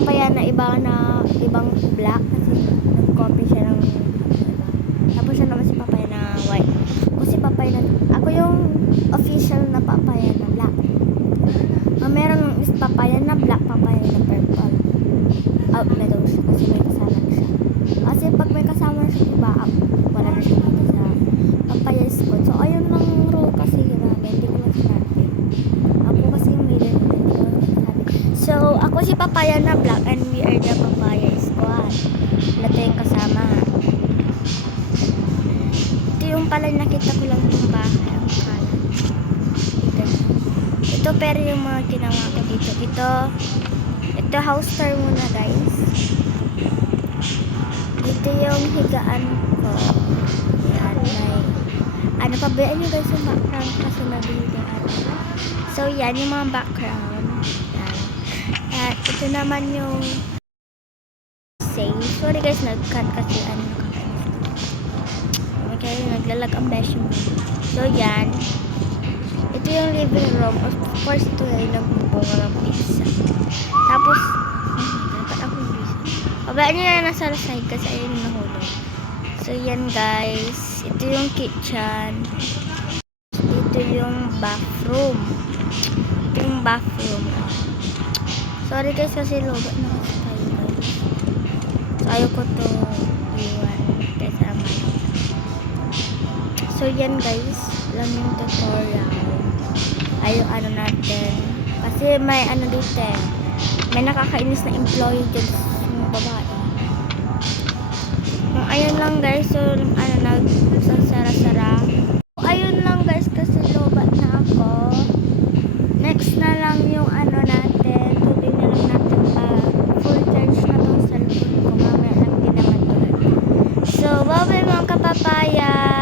papaya na ibang black kasi nag-copy siya ng tapos siya naman si papaya na white. Ako yung official na papaya na black. Meron is papaya na black, papaya na purple. Out na daw siya kasi may kasama na siya. Kasi pag may kasama na siya, diba, wala na siya dito sa papaya squad. So, ayun lang rule kasi grabe. Hindi ko lang sinabi. Ako kasi yung middle, hindi ko lang sinabi. So, ako si papaya na black and we are the papaya squad. Ito yung kasama. Ito yung pala nakita ko lang itong bahay. Ang kalan. Ito pero yung mga ginawa ko dito. Ito house tour muna guys. Ito yung higaan ko. Yan, may pabayaan nyo guys yung background kasi nabili so yan yung mga background. Yan. At ito naman yung sorry guys, nag-cut kasi okay, naglalag ang besh mo. So yan, ito yung living room. Of course, ito yung nagbubunga ng pizza. Tapos dapat ako yung pizza. Pabayaan nyo na nasa side kasi ayun yung nahulog. So yan guys, ito yung kitchen. Ito yung bathroom. Sorry guys kasi lobat na kasi tayo guys. So ayaw ko to iwan kasi naman. So yan guys, lang yung tutorial. Ayaw natin. Kasi may dito eh. May nakakainis na employee dyan yung babae. Ayun lang guys, so nagsasara-sara. Ayun lang guys kasi lobat na ako. Next na lang yung natin. Tuloy na lang natin pa. Full charge na tong cellphone ko. Mamaya lang din naman tulad. So, bye-bye mga kapapaya.